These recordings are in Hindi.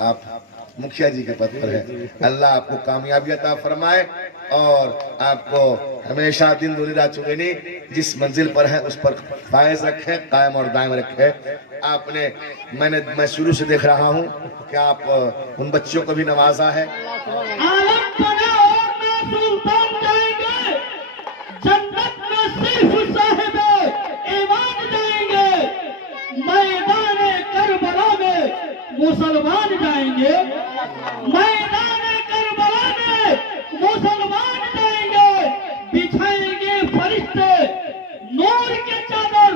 आप मुखिया जी के पद पर है। अल्लाह आपको कामयाबी अता फरमाए और आपको हमेशा दिन दूनी रात चुगनी जिस मंजिल पर है उस पर फायज रखे, कायम और दायम रखे। आपने मैं शुरू से देख रहा हूँ कि आप उन बच्चों को भी नवाजा है। जन्नत में सिर्फ साहिबे ईमान जाएंगे, मैदान करबला में मुसलमान जाएंगे, मैदान करबला में मुसलमान जाएंगे। बिछाएंगे फरिश्ते नूर के चादर,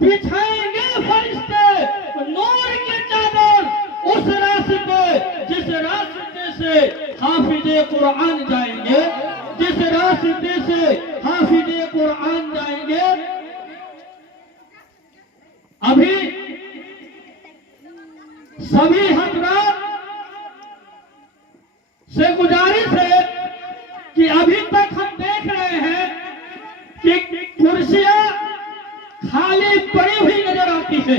बिछाएंगे फरिश्ते नूर के चादर उस रास्ते जिस रास्ते से हाफिज़े कुरान जाएंगे, जिस रास्ते से हाफिज़े कुरान जाएंगे। अभी सभी हजरात से गुजारिश है कि अभी तक हम देख रहे हैं कि कुर्सियां खाली पड़ी हुई नजर आती है।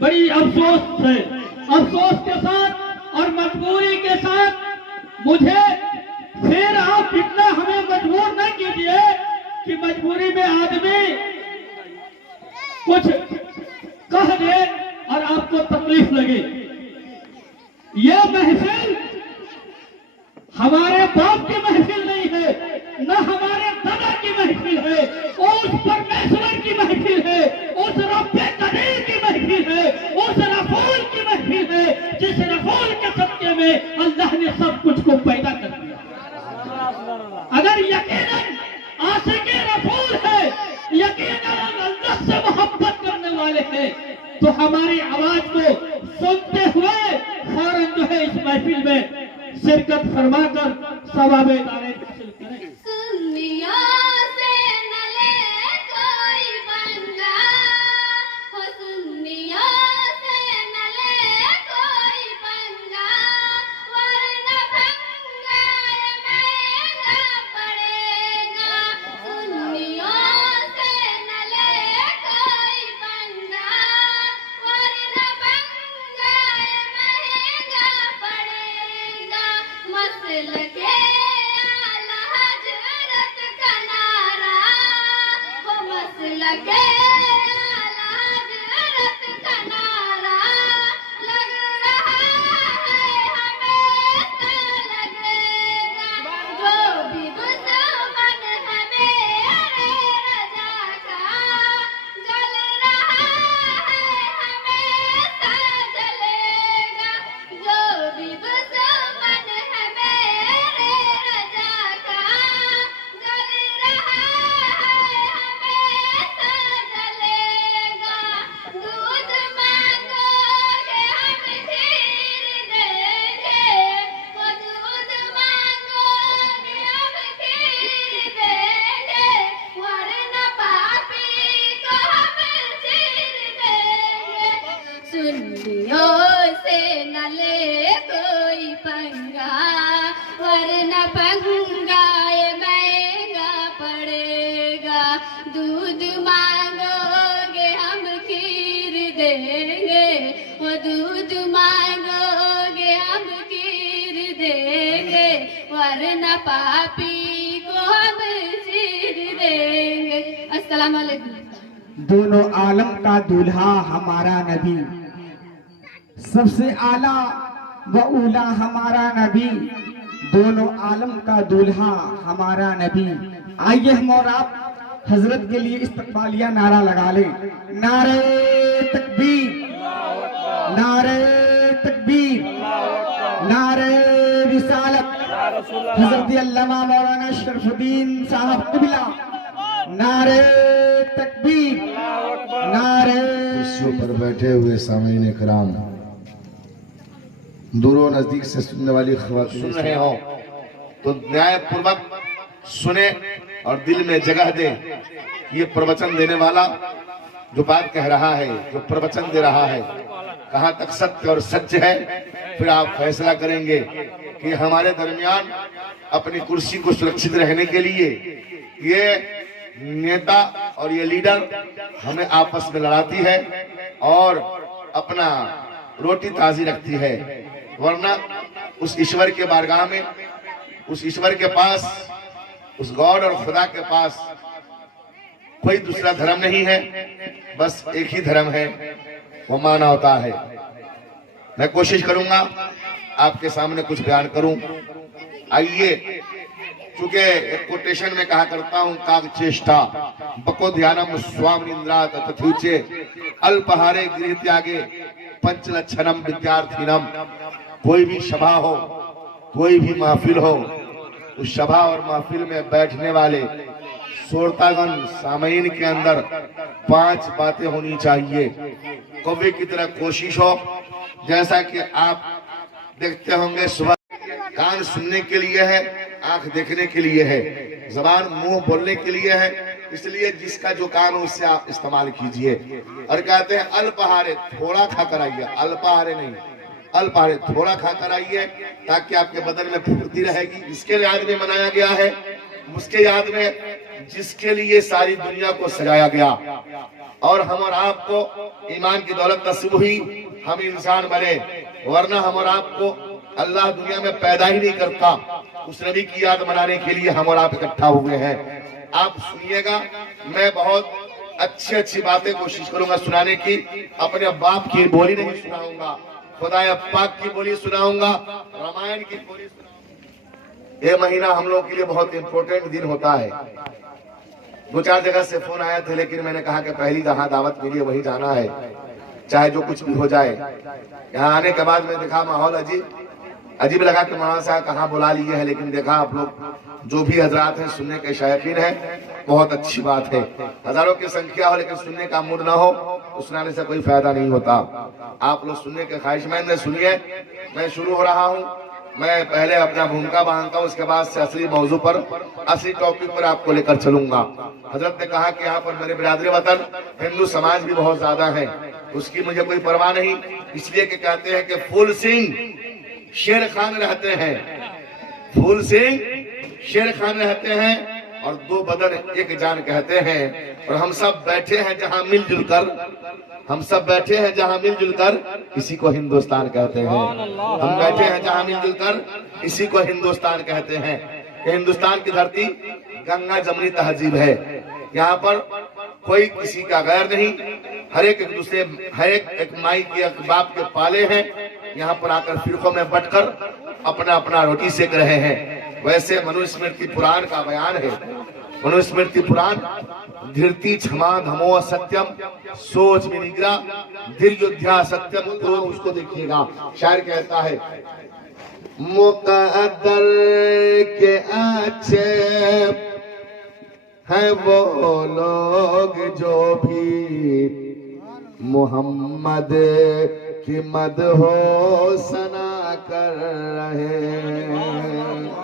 बड़ी अफसोस है, अफसोस के साथ और मजबूरी के साथ मुझे फिर आप इतना हमें मजबूर न कीजिए कि मजबूरी में आदमी कुछ कह दे और आपको तकलीफ लगे। यह महफिल हमारे बाप की महफिल नहीं है, न हमारे दादा की महफिल है, उस परमेश्वर की महफिल है, उस रब्बे कदीर की महफिल है, उस रसूल की महफिल है जिस रसूल के सदके में अल्लाह ने सब कुछ को पैदा कर दिया। अगर यकीनन आशिक़े रसूल है, यकीनन अल्लाह से मोहब्बत करने वाले हैं, तो हमारी आवाज को सुनते हुए फौरन जो है इस महफिल में शिरकत फरमाकर सवाब दारे हासिल करें। दूध मांगोगे हम खीर देंगे, वो दूध मांगोगे हम खीर देंगे, वरना पापी को हम चीर देंगे। अस्सलाम वालेकुम। दोनों आलम का दूल्हा हमारा नबी, सबसे आला व उला हमारा नबी, दोनों आलम का दूल्हा हमारा नबी। आइए हम और आप हजरत के लिए इस्तकबालिया नारा लगा लें। नारे तकबीर, नारे तकबीर, नारे रिसालत, हजरत अल्लामा मौलाना शरफुद्दीन साहब क़िबला, नारे तकबीर, नारे। कुर्सियों पर बैठे हुए सामीन कराम, दूरों नजदीक से सुनने वाली ख़वातीन सुन रहे हो तो न्यायपूर्वक सुने और दिल में जगह दे। ये प्रवचन देने वाला जो बात कह रहा है, जो प्रवचन दे रहा है, कहाँ तक सत्य और सच है, फिर आप फैसला करेंगे कि हमारे दरमियान अपनी कुर्सी को सुरक्षित रहने के लिए ये नेता और ये लीडर हमें आपस में लड़ाती है और अपना रोटी ताजी रखती है। वरना उस ईश्वर के बारगाह में, उस ईश्वर के पास, उस गॉड और खुदा के पास कोई दूसरा धर्म नहीं है, बस एक ही धर्म है, वो मानवता है। मैं कोशिश करूंगा आपके सामने कुछ बयान करूं। आइए, चूंकि एक कोटेशन में कहा करता हूं, काग चेष्टा बको ध्यानम स्वामी इंद्रा तथुचे अल्पहारे गृह त्यागे पंचलक्षणम विद्यार्थीनम। कोई भी सभा हो, कोई भी महफिल हो, उस सभा और महफिल में बैठने वाले श्रोतागण सामयीन के अंदर 5 बातें होनी चाहिए। कौवे की तरह कोशिश हो, जैसा कि आप देखते होंगे सुबह कान सुनने के लिए है, आंख देखने के लिए है, जबान मुंह बोलने के लिए है, इसलिए जिसका जो काम है उससे आप इस्तेमाल कीजिए। और कहते हैं अल्पहारे, थोड़ा खाकर आइए, अल्पाहारे नहीं, अल्पाहारे थोड़ा खाकर आइए, ताकि आपके बदन में फुर्ती रहेगी। इसके याद में मनाया गया है, उसके याद में जिसके लिए सारी दुनिया को सजाया गया, और हम और आपको ईमान की दौलत नसीब हुई, हम इंसान बने, वरना हम और आपको अल्लाह दुनिया में पैदा ही नहीं करता। उस नबी की याद मनाने के लिए हम और आप इकट्ठा हुए हैं। आप सुनिएगा, मैं बहुत अच्छी अच्छी बातें कोशिश करूंगा सुनाने की। अपने बाप की बोली नहीं सुनाऊंगा, खुदा पाक की बोली सुनाऊंगा, रामायण की बोली सुनाऊंगा। ये महीना हम लोग के लिए बहुत इंपॉर्टेंट दिन होता है। 2-4 जगह से फोन आया थे, लेकिन मैंने कहा कि पहली जहां दावत मिली है वही जाना है, चाहे जो कुछ भी हो जाए। यहाँ आने के बाद मैं देखा माहौल अजीब लगा कि मौलाना साहब कहाँ बुला लिए हैं, लेकिन देखा आप लोग जो भी हजरात हैं सुनने के शौकीन हैं, बहुत अच्छी बात है। हजारों की संख्या हो लेकिन सुनने का मूड ना हो, तो सुनाने से कोई फायदा नहीं होता। आप लोग सुनने के ख्वाहिशमंद हैं, सुनिए। मैं शुरू हो रहा हूँ, मैं पहले अपना भूमिका बांधता हूँ, उसके बाद से असली मौजू पर, असली टॉपिक पर आपको लेकर चलूंगा। हजरत ने कहा कि यहाँ पर मेरे बिरादरी वतन हिंदू समाज भी बहुत ज्यादा है, उसकी मुझे कोई परवाह नहीं, इसलिए कि कहते हैं कि फूल सिंह शेर खान रहते हैं, फूल सिंह शेर खान रहते हैं, और 2 बदन एक जान कहते हैं। और हम सब बैठे हैं जहां मिलजुल कर, हम सब बैठे हैं जहां मिलजुल कर, इसी को हिंदुस्तान कहते हैं। हम बैठे हैं जहां मिलजुल कर, इसी को हिंदुस्तान कहते हैं। कि हिंदुस्तान की धरती गंगा जमनी तहजीब है, यहाँ पर कोई किसी का गैर नहीं, हर एक दूसरे, हर एक माई के बाप के पाले हैं। यहाँ पर आकर फिरकों में बटकर अपना अपना रोटी सेक रहे हैं। वैसे मनुस्मृति पुराण का बयान है, मनुस्मृति पुराण, धीरती क्षमा धमो सत्यम सोच में निग्रा दीर्घोध्या सत्यम, तो उसको देखिएगा। शायर कहता है, मुकद्दर के अच्छे हैं वो लोग जो भी मोहम्मद की मदहो सना कर रहे हैं।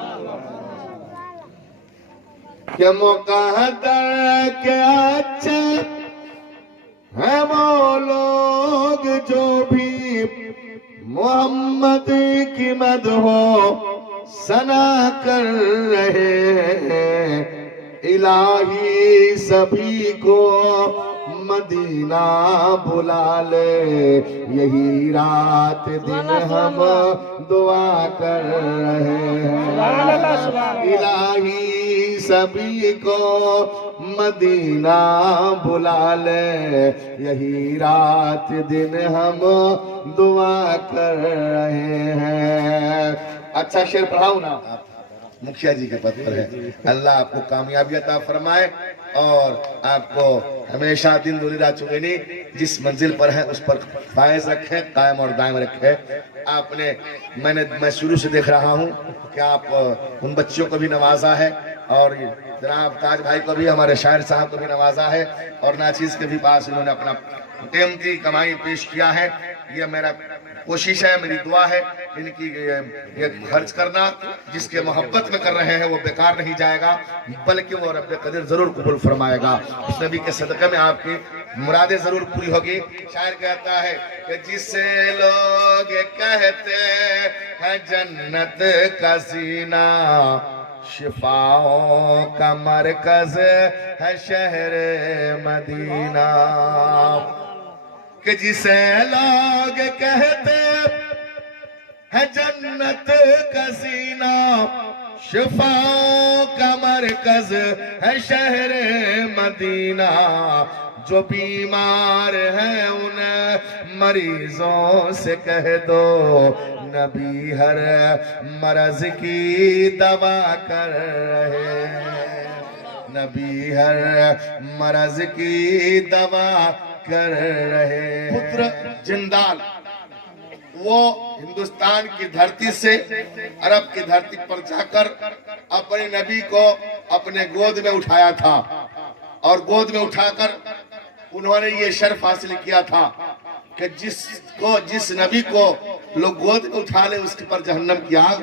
कि मुकद्दर के अच्छे हैं वो लोग जो भी मोहम्मद की मदहो सना कर रहे हैं। इलाही सभी को मदीना बुला ले, यही रात दिन हम दुआ कर रहे हैं। इलाही सभी को मदीना बुला ले, यही रात दिन हम दुआ कर रहे हैं। अच्छा शेर पढ़ाऊं ना, मुखिया जी के पद पर है। अल्लाह आपको कामयाबी अता फरमाए और आपको हमेशा दिन दूनी रात चुगनी जिस मंजिल पर है उस पर फायज रखे, कायम और दायम रखे। आपने मैं शुरू से देख रहा हूँ कि आप उन बच्चों को भी नवाजा है, और जनाब ताज भाई को भी, हमारे शायर साहब को भी नवाजा है, और नाचीज के भी पास इन्होंने अपना कीमती कमाई पेश किया है। ये मेरा कोशिश है, मेरी दुआ है, इनकी ये खर्च करना जिसके मोहब्बत में कर रहे हैं वो बेकार नहीं जाएगा, बल्कि वो रब्बे कदीर जरूर कबूल फरमाएगा। उस नबी के सदक़े में आपकी मुरादें जरूर पूरी होगी। शायर कहता है कि जिसे लोग कहते हैं जन्नत का सीना, शिफाओं का मरकज है शहर मदीना। कि जिसे लोग कहते है जन्नत का सीना, शिफाओं का मरकज है शहर मदीना। जो बीमार है उन मरीजों से कह दो, नबी हर मरज की दवा कर रहे हैं, नबी हर मरज की दवा कर रहे। पुत्र जिंदाल वो हिंदुस्तान की धरती से अरब की धरती पर जाकर अपने नबी को अपने गोद में उठाया था, और गोद में उठाकर उन्होंने ये शर्फ हासिल किया था कि जिस नबी को लोग गोद में उठा ले उसके पर जहन्नम की आग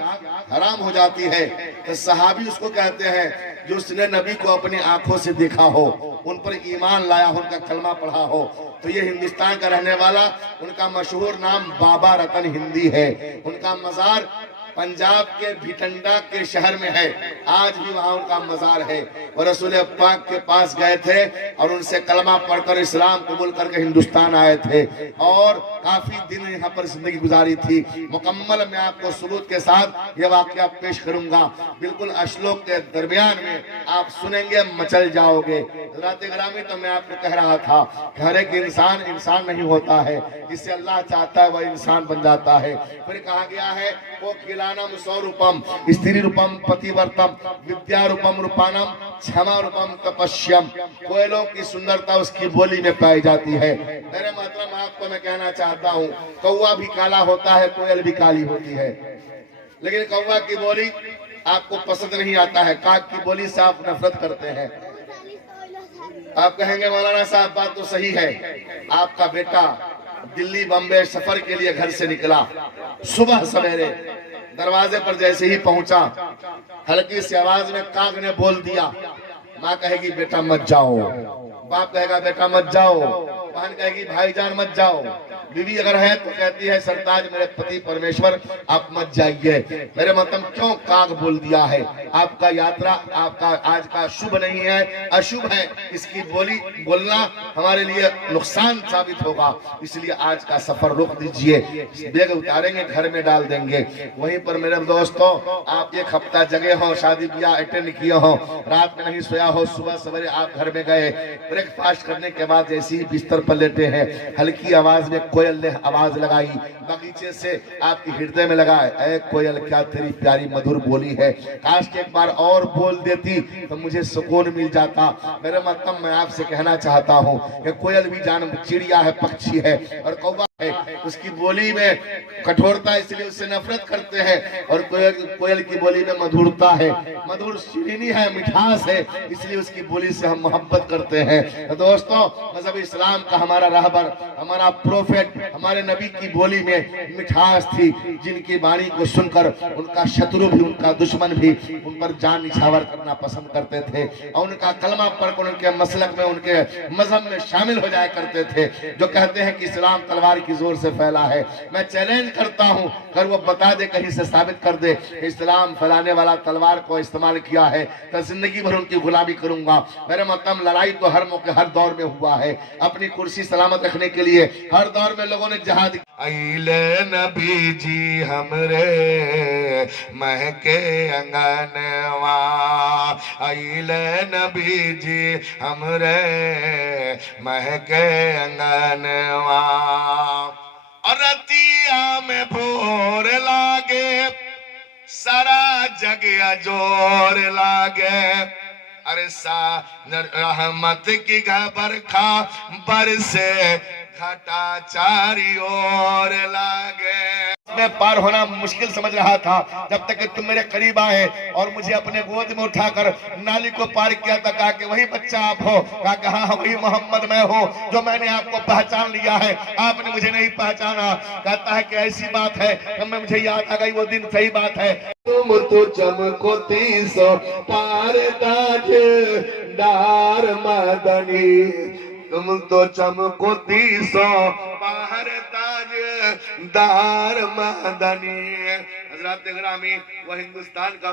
हराम हो जाती है। तो सहाबी उसको कहते हैं जो उसने नबी को अपनी आंखों से देखा हो, उन पर ईमान लाया हो, उनका कलमा पढ़ा हो। तो ये हिंदुस्तान का रहने वाला, उनका मशहूर नाम बाबा रतन हिंदी है। उनका मजार पंजाब के भिटंडा के शहर में है, आज भी वहाँ उनका मजार है। और रसूल पाक के पास गए थे और उनसे कलमा पढ़कर इस्लाम कबूल करके हिंदुस्तान आए थे और काफी दिन यहाँ पर जिंदगी गुजारी थी। मुकम्मल मैं आपको सबूत के साथ ये वाकया पेश करूंगा, बिल्कुल अश्लोक के दरमियान में आप सुनेंगे, मचल जाओगे। हज़रात गिरामी, तो मैं आपको कह रहा था कि हर एक इंसान इंसान नहीं होता है, जिससे अल्लाह चाहता है वह इंसान बन जाता है। फिर कहा गया है वो किलानम स्वरूपम स्त्री रूपम पतिवर्तम विद्या रूपम रूपानम क्षमा रूपम तपस्यम। कोयलों की सुंदरता उसकी बोली में पाई जाती है। मेरे मोहतरम, आपको मैं कहना चाहता हूँ, कौवा भी काला होता है, कोयल भी काली होती है, लेकिन कौवा की बोली आपको पसंद नहीं आता है, काग की बोली से आप नफरत करते हैं। आप कहेंगे मौलाना साहब बात तो सही है, आपका बेटा दिल्ली बम्बे सफर के लिए घर से निकला, सुबह सवेरे दरवाजे पर जैसे ही पहुंचा, हल्की सी आवाज में काग ने बोल दिया। माँ कहेगी बेटा मत जाओ, बाप कहेगा बेटा मत जाओ, बहन कहेगी भाईजान मत जाओ, बीवी अगर है तो कहती है सरताज मेरे पति परमेश्वर आप मत जाइए। मेरे मतलब क्यों काग बोल दिया है? आपका यात्रा आपका आज का शुभ नहीं है, अशुभ है। इसकी बोली बोलना हमारे लिए नुकसान साबित होगा, इसलिए आज का सफर रोक दीजिए, बैग उतारेंगे घर में डाल देंगे। वहीं पर मेरे दोस्तों, आप एक हफ्ता जगह हो, शादी ब्याह अटेंड किए हो, रात में नहीं सोया हो, सुबह सवेरे आप घर में गए, ब्रेकफास्ट करने के बाद जैसे ही बिस्तर पर लेटे हैं, हल्की आवाज में कोयल ने आवाज लगाई, बगीचे से आपके हृदय में लगा, ऐ कोयल क्या तेरी प्यारी मधुर बोली है, काश के एक बार और बोल देती तो मुझे सुकून मिल जाता। मेरे मतलब मैं आपसे कहना चाहता हूँ कि कोयल भी जान चिड़िया है, पक्षी है, और कौवा है, उसकी बोली में कठोरता इसलिए उससे नफरत करते हैं, और कोयल की बोली में मधुरता है, मधुर शीरीनी है, मिठास है, इसलिए उसकी बोली से हम मोहब्बत करते हैं। तो दोस्तों, मजहब इस्लाम का हमारा रहबर, हमारा प्रोफेट, हमारे नबी की बोली में मिठास थी, जिनकी वाणी को सुनकर उनका शत्रु भी, उनका दुश्मन भी उन पर जान निछावर करना पसंद करते थे, और उनका कलमा पढ़कर उनके मसलक में, उनके मजहब में शामिल हो जाया करते थे। जो कहते हैं कि इस्लाम तलवार की जोर से फैला है, मैं चैलेंज करता हूं, अगर वो बता दे, कहीं से साबित कर दे इस्लाम फैलाने वाला तलवार को इस्तेमाल किया है, तो जिंदगी भर उनकी गुलामी करूंगा। मेरे मतलब लड़ाई तो हर मौके हर दौर में हुआ है, अपनी कुर्सी सलामत रखने के लिए हर दौर में लोगों ने जहाद। आइले नबी जी हमरे महके अंगनवा, आइले नबी जी हमरे महके अंगनवा, और रतिया में भोर लागे, सारा जग अजोर लागे, अरे सा रहमत की बरखा बरसे, घटा चारी ओर लागे। मैं पार होना मुश्किल समझ रहा था, जब तक कि तुम मेरे करीब आए और मुझे अपने गोद में उठाकर नाली को पार किया था। कहा कि वही बच्चा आप हो? कहा कि हाँ वही मोहम्मद मैं हूँ, जो मैंने आपको पहचान लिया है, आपने मुझे नहीं पहचाना। कहता है कि ऐसी बात है, तो मैं मुझे याद आ गई वो दिन, सही बात है। तुम तो चमको 300 पार ताज डार मदनी, तुम तो चमको 300 पार ताज दार मदनी। हज़रात गिरामी, वो हिंदुस्तान का